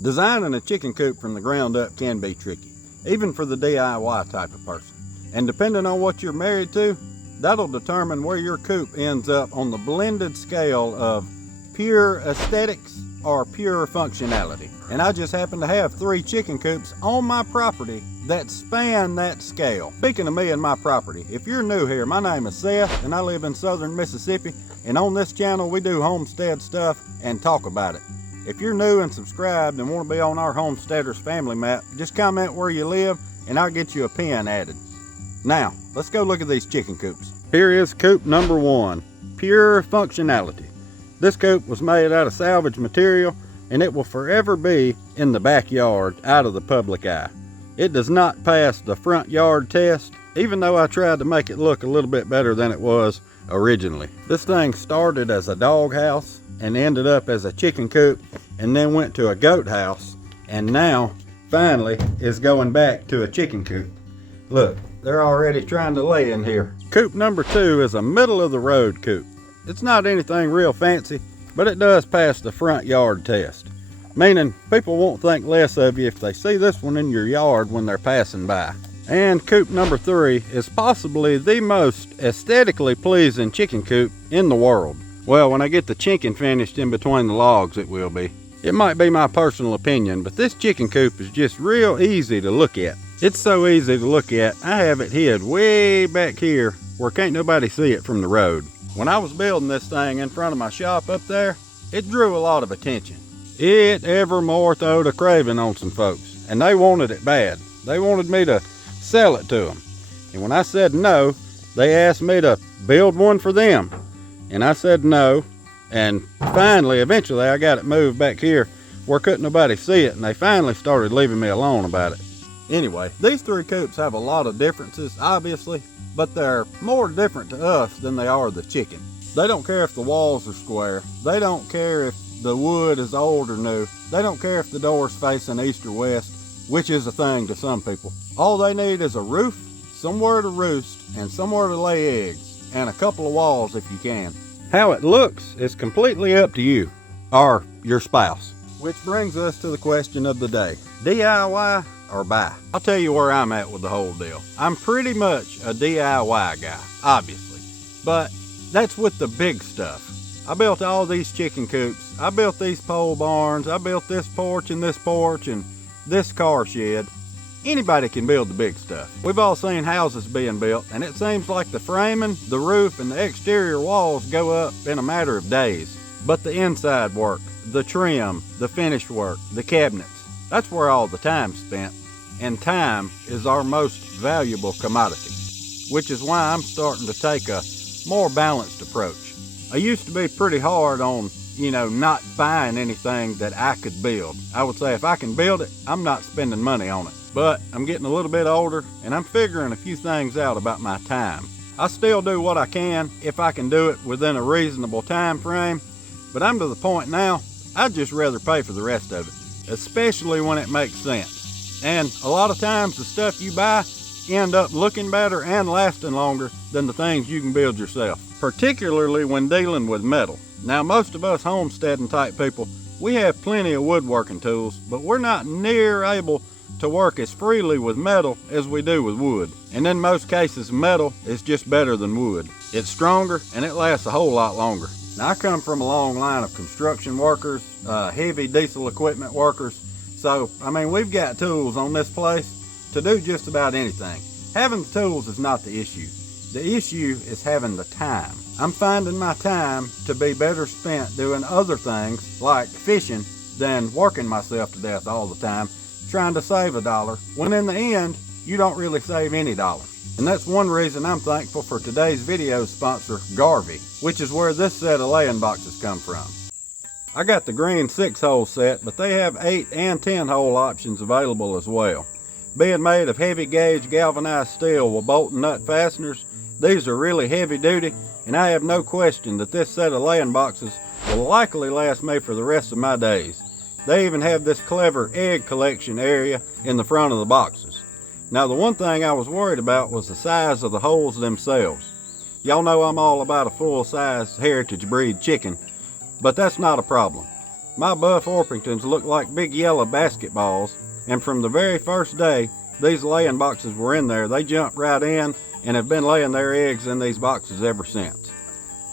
Designing a chicken coop from the ground up can be tricky, even for the DIY type of person. And depending on what you're married to, that'll determine where your coop ends up on the blended scale of pure aesthetics or pure functionality. And I just happen to have 3 chicken coops on my property that span that scale. Speaking of me and my property, if you're new here, my name is Seth and I live in southern Mississippi, and on this channel we do homestead stuff and talk about it. If you're new and subscribed and want to be on our Homesteaders family map, just comment where you live and I'll get you a pin added. Now, let's go look at these chicken coops. Here is coop number 1, pure functionality. This coop was made out of salvage material and it will forever be in the backyard out of the public eye. It does not pass the front yard test, even though I tried to make it look a little bit better than it was originally. This thing started as a dog house and ended up as a chicken coop and then went to a goat house and now finally is going back to a chicken coop. Look, they're already trying to lay in here. Coop number 2 is a middle of the road coop. It's not anything real fancy, but it does pass the front yard test, meaning people won't think less of you if they see this one in your yard when they're passing by. And coop number 3 is possibly the most aesthetically pleasing chicken coop in the world. Well, when I get the chinking finished in between the logs, it will be. It might be my personal opinion, but this chicken coop is just real easy to look at. It's so easy to look at, I have it hid way back here where can't nobody see it from the road. When I was building this thing in front of my shop up there, it drew a lot of attention. It evermore throwed a craving on some folks, and they wanted it bad. They wanted me to sell it to them. And when I said no, they asked me to build one for them. And I said no, and finally, eventually, I got it moved back here where couldn't nobody see it, and they finally started leaving me alone about it. Anyway, these 3 coops have a lot of differences, obviously, but they're more different to us than they are the chicken. They don't care if the walls are square. They don't care if the wood is old or new. They don't care if the door's facing east or west, which is a thing to some people. All they need is a roof, somewhere to roost, and somewhere to lay eggs, and a couple of walls if you can. How it looks is completely up to you, or your spouse. Which brings us to the question of the day. DIY or buy? I'll tell you where I'm at with the whole deal. I'm pretty much a DIY guy, obviously, but that's with the big stuff. I built all these chicken coops. I built these pole barns. I built this porch and this car shed. Anybody can build the big stuff. We've all seen houses being built, and it seems like the framing, the roof, and the exterior walls go up in a matter of days. But the inside work, the trim, the finish work, the cabinets, that's where all the time's spent. And time is our most valuable commodity, which is why I'm starting to take a more balanced approach. I used to be pretty hard on, not buying anything that I could build. I would say if I can build it, I'm not spending money on it. But I'm getting a little bit older and I'm figuring a few things out about my time. I still do what I can if I can do it within a reasonable time frame, but I'm to the point now, I'd just rather pay for the rest of it, especially when it makes sense. And a lot of times the stuff you buy end up looking better and lasting longer than the things you can build yourself, particularly when dealing with metal. Now, most of us homesteading type people, we have plenty of woodworking tools, but we're not near able to work as freely with metal as we do with wood. And in most cases, metal is just better than wood. It's stronger and it lasts a whole lot longer. Now, I come from a long line of construction workers, heavy diesel equipment workers. So, we've got tools on this place to do just about anything. Having the tools is not the issue. The issue is having the time. I'm finding my time to be better spent doing other things like fishing than working myself to death all the time, trying to save $1, when in the end, you don't really save any dollars. And that's one reason I'm thankful for today's video sponsor, Garvey, which is where this set of laying boxes come from. I got the green 6-hole set, but they have 8 and 10-hole options available as well. Being made of heavy gauge galvanized steel with bolt and nut fasteners, these are really heavy duty, and I have no question that this set of laying boxes will likely last me for the rest of my days. They even have this clever egg collection area in the front of the boxes. Now, the one thing I was worried about was the size of the holes themselves. Y'all know I'm all about a full-size heritage breed chicken, but that's not a problem. My Buff Orpingtons look like big yellow basketballs, and from the very first day these laying boxes were in there, they jumped right in and have been laying their eggs in these boxes ever since.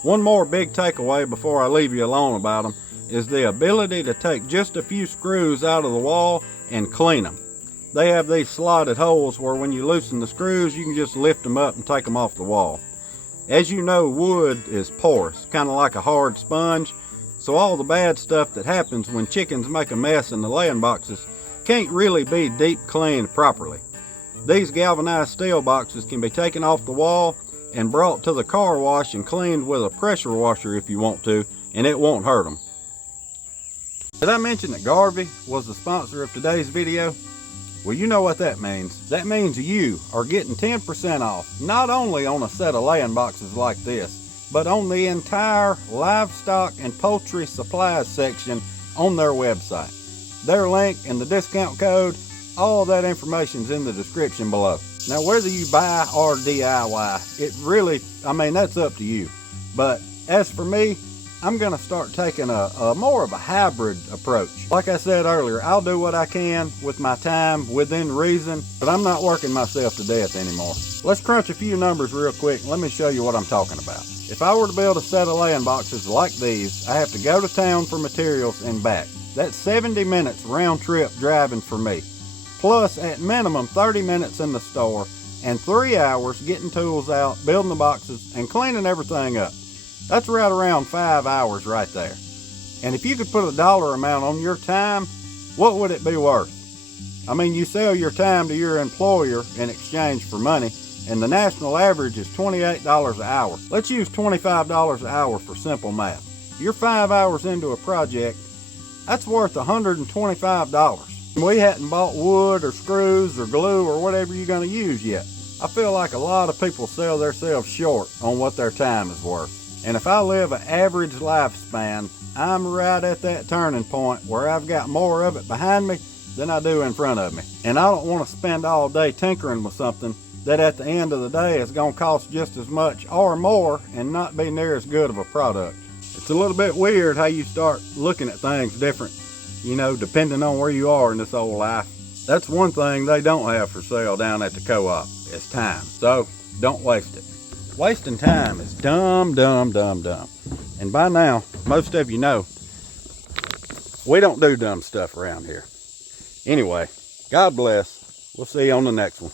One more big takeaway before I leave you alone about them is the ability to take just a few screws out of the wall and clean them. They have these slotted holes where when you loosen the screws, you can just lift them up and take them off the wall. As you know, wood is porous, kind of like a hard sponge, so all the bad stuff that happens when chickens make a mess in the laying boxes can't really be deep cleaned properly. These galvanized steel boxes can be taken off the wall and brought to the car wash and cleaned with a pressure washer if you want to, and it won't hurt them. Did I mention that Garvey was the sponsor of today's video? Well, you know what that means. That means you are getting 10% off, not only on a set of laying boxes like this, but on the entire livestock and poultry supplies section on their website. Their link and the discount code, all that information's in the description below. Now, whether you buy or DIY, it really, that's up to you. But as for me, I'm gonna start taking a more of a hybrid approach. Like I said earlier, I'll do what I can with my time within reason, but I'm not working myself to death anymore. Let's crunch a few numbers real quick and let me show you what I'm talking about. If I were to build a set of laying boxes like these, I have to go to town for materials and back. That's 70 minutes round trip driving for me. Plus at minimum 30 minutes in the store and 3 hours getting tools out, building the boxes, and cleaning everything up. That's right around 5 hours right there. And if you could put a dollar amount on your time, what would it be worth? You sell your time to your employer in exchange for money, and the national average is $28 an hour. Let's use $25 an hour for simple math. You're 5 hours into a project, that's worth $125. We hadn't bought wood or screws or glue or whatever you're going to use yet. I feel like a lot of people sell themselves short on what their time is worth. And if I live an average lifespan, I'm right at that turning point where I've got more of it behind me than I do in front of me. And I don't want to spend all day tinkering with something that at the end of the day is going to cost just as much or more and not be near as good of a product. It's a little bit weird how you start looking at things different, depending on where you are in this old life. That's one thing they don't have for sale down at the co-op, is time. So don't waste it. Wasting time is dumb, dumb, dumb, dumb. And by now, most of you know, we don't do dumb stuff around here. Anyway, God bless. We'll see you on the next one.